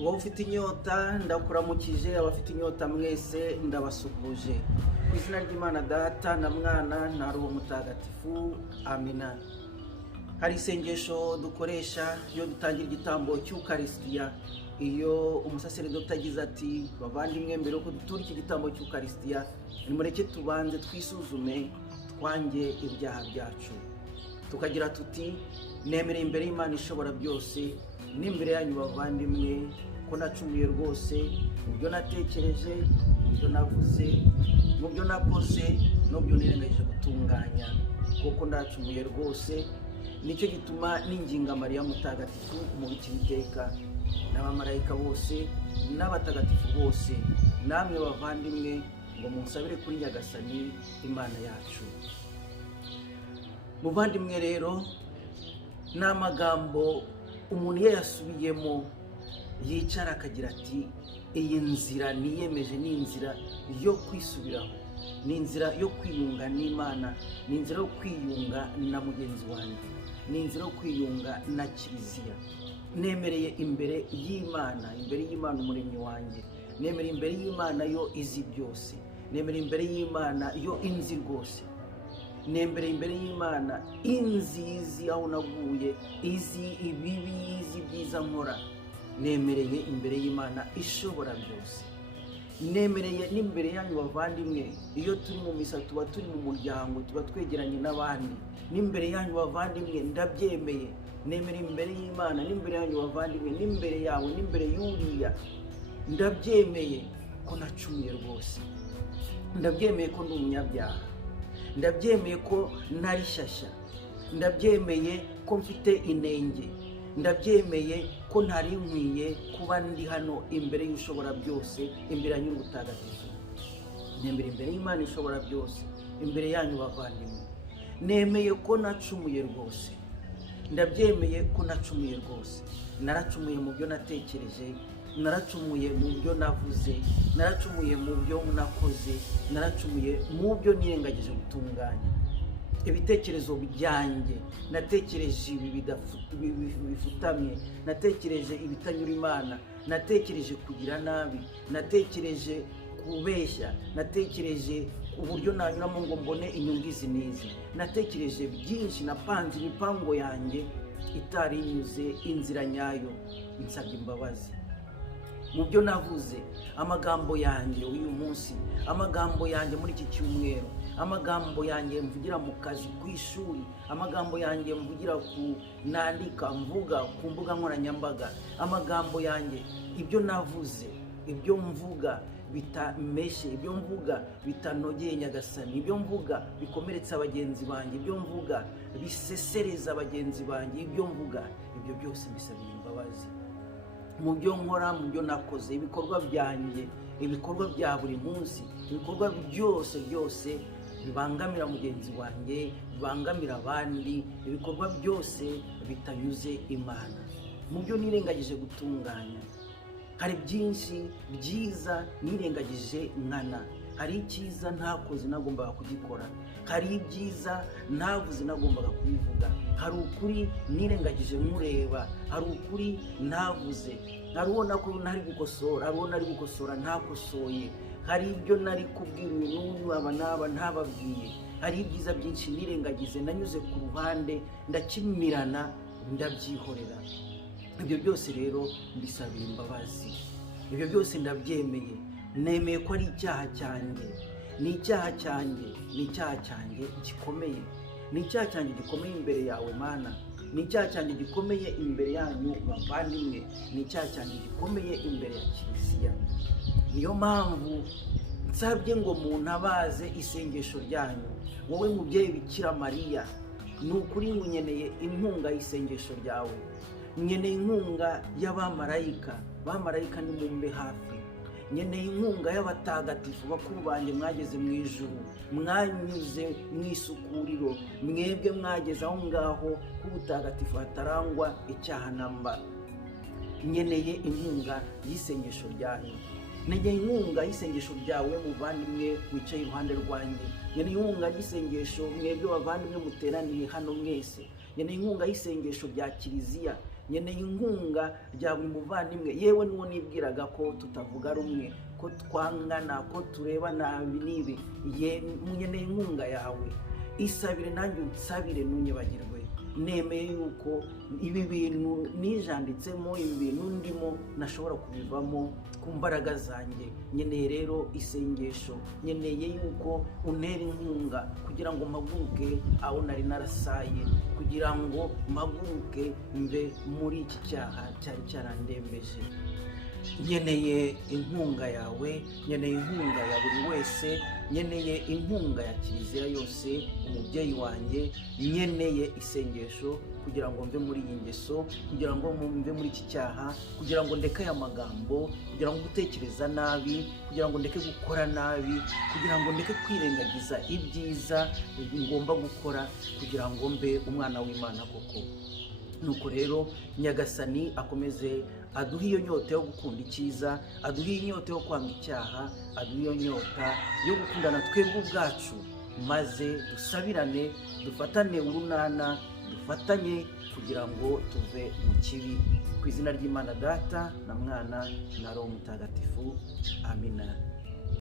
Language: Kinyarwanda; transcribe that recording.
wowe ufite inyota ndakuramukije, abafite inyota mwese ndabasuhuje ku izina ry'Imana Data na Mwana na Roho Mutagatifu, amina. Hari isengesho dukoresha iyo dutangira igitambo cy'Ukaristiya. Iyo umusaseredoti agize ati bavandimwe, mbere yuko dutura iki gitambo cy'Ukaristiya nimureke tubanze twisuzume twange ibyaha byacu, tukagira tuti nemereye imbere y'Imana ishobora byose n'imbere yanyu bavandimwe ko nacumuye rwose mu byo natekereje, mu byo navuze, mu byo nakoze no byo nirengagije gutunganya, kuko ndacumuye rwose. Nicyo gituma ninginga Mariya Mutagatifu umubikira iteka n'abamarayika bose n'abatagatifu bose, namwe bavandimwe ngo munsabire kuri Nyagasani Imana yacu. Muvandimwe rero, n'amagambo umuntu iyo yasubiyemo yicara akagira ati iyi nzira niyemeje ni inzira yo kwisubiraho, ni inzira yo kwiyunga n'Imana, ni inzira yo kwiyunga na mugenzi wanjye, ni inzira yo kwiyunga na Kiliziya. Nemereye imbere y'Imana, imbere y'Imana umuremyi wanjye, nemereye imbere y'Imana yo izi byose, nemereye imbere y'Imana yo inzi rwose, nemereye imbere y'Imana inzizi aho naguye, izi ibibi, izi byiza nkora. Nemereye imbere y'Imana ishobora byose, nemereye n'imbere yanyu bavandimwe. Iyo turi mu misa tuba turi mu muryango, tuba twegeranye n'abandi, n'imbere yanyu bavandimwe ndabyemeye. Nemereye imbere y'Imana n'imbere yanyu bavandimwe, n'imbere yawe n'imbere y'uriya ndabyemeye ko nacumuye rwose, ndabyemeye ko ndi umunyabyaha, ndabyemeye ko ntari shyashya, ndabyemeye ko mfite inenge, ndabyemeye ko ntari nkwiye kuba ndi hano imbere y'ushobora byose, imbere ya nyir'ubutagatifu. Nemere imbere y'Imana ishobora byose, imbere yanyu bavandimwe, nemeye ko nacumuye rwose, ndabyemeye ko nacumuye rwose. Naracumuye mu byo natekereje, naracumuye mu byo navuze, naracumuye mu byo nakoze, naracumuye mu byo nirengagije gutunganya. Ibitekerezo byanjye natekereje ibi bifutamye, natekereje ibitanyura Imana, natekereje kugira nabi, natekereje kubeshya, natekereje uburyo nanyuramo ngo mbone inyungu izi n'izi, natekereje byinshi, napanze imipango yanjye itari inyuze inzira nyayo. Nsabye imbabazi mu byo navuze, amagambo yanjye uyu munsi, amagambo yanjye muri iki cyumweru, amagambo yanjye mvugira mu kazi, ku ishuri, amagambo yanjye mvugira nandika mvuga ku mbuga nkoranyambaga, amagambo yanjye, ibyo navuze, ibyo mvuga bitameshe, ibyo mvuga bitanogeye Nyagasani, ibyo mvuga bikomeretsa bagenzi banjye, ibyo mvuga bisesereza bagenzi banjye, ibyo mvuga, ibyo byose mbisabira imbabazi. Mu byo nkora, mu byo nakoze, ibikorwa byanjye, ibikorwa bya buri munsi, ibikorwa byose bibangamira mugenzi wanjye, bibangamira abandi, ibikorwa byose bitanyuze Imana, mu byo nirengagije gutunganya. Hari byinshi byiza nirengagije nkana, hari icyiza ntakoze nagombaga kugikora, hari ibyiza ntavuze nagombaga kubivuga, hari ukuri nirengagije nkureba, hari ukuri ntavuze, hari uwo nari gukosora, hari uwo nari gukosora ntakosoye, hari ibyo nari kubwira uyu n'uyu aba n'aba ntababwiye, hari ibyiza byinshi nirengagize, nanyuze ku ruhande ndakimirana ndabyihorera. Ibyo byose rero mbisabira imbabazi, ibyo byose ndabyemeye. Nemeye ko ari icyaha cyanjye, ni icyaha cyanjye, ni icyaha cyanjye gikomeye, ni icyaha cyanjye gikomeye imbere yawe Mana, ni icyaha cyanjye gikomeye imbere yanyu bavandimwe, ni icyaha cyanjye gikomeye imbere ya Kiliziya. Niyo mpamvu nsabye ngo muntabaze isengesho ryanyu. Wowe mubyeyi Bikira Mariya, ni ukuri nkeneye inkunga y'isengesho ryawe, nkeneye inkunga y'abamarayika, bamarayika nimumbe hafi, nkeneye inkunga y'abatagatifu bakuru banjye mwageze mu ijuru, mwanyuze mu isukuriro, mwebwe mwageze aho ngaho k'ubutagatifu hatarangwa icyaha namba. Nkeneye inkunga y'isengesho ryanyu, nkeneye inkunga y'isengesho ryawe muvandimwe wicaye iruhande rwanjye, nkeneye inkunga y'isengesho mwebwe bavandimwe muteraniye hano mwese, nkeneye inkunga y'isengesho rya Kiliziya, nkeneye inkunga rya buri muvandimwe, yewe n'uwo nibwiraga ko tutavuga rumwe, ko twangana, ko tureba nabi n'ibi, nkeneye inkunga yawe. Isabire nanjye unsabire ntunyibagirwe. Nemeye yuko ibi bintu nijanditsemo, ibi bintu ndimo nashobora kubivamo ku mbaraga zanjye. Nkeneye rero isengesho, nkeneye yuko untera inkunga kugira ngo mpaguruke aho nari narasaye, kugira ngo mpaguruke mve muri iki cyaha cyari cyarandembeje. Nkeneye inkunga yawe, nkeneye inkunga ya buri wese, nkeneye inkunga ya kiliziya yose, umubyeyi wanjye. Nkeneye isengesho kugira ngo mve muri iyi ngeso, kugira ngo mve muri iki cyaha, kugira ngo ndeke aya magambo, kugira ngo gutekereza nabi, kugira ngo ndeke gukora nabi, kugira ngo ndeke kwirengagiza ibyiza ngomba gukora, kugira ngo mbe umwana w'Imana koko. Nuko rero Nyagasani akomeze aduhe iyo nyota yo gukunda icyiza, aduhe inyota yo kwanga icyaha, aduhe iyo nyota yo gukundana twebwe ubwacu, maze dusabirane, dufatane urunana, dufatanye kugira ngo tuve mu kibi. Ku izina ry'Imana Data na Mwana na Roho Mutagatifu. Amina.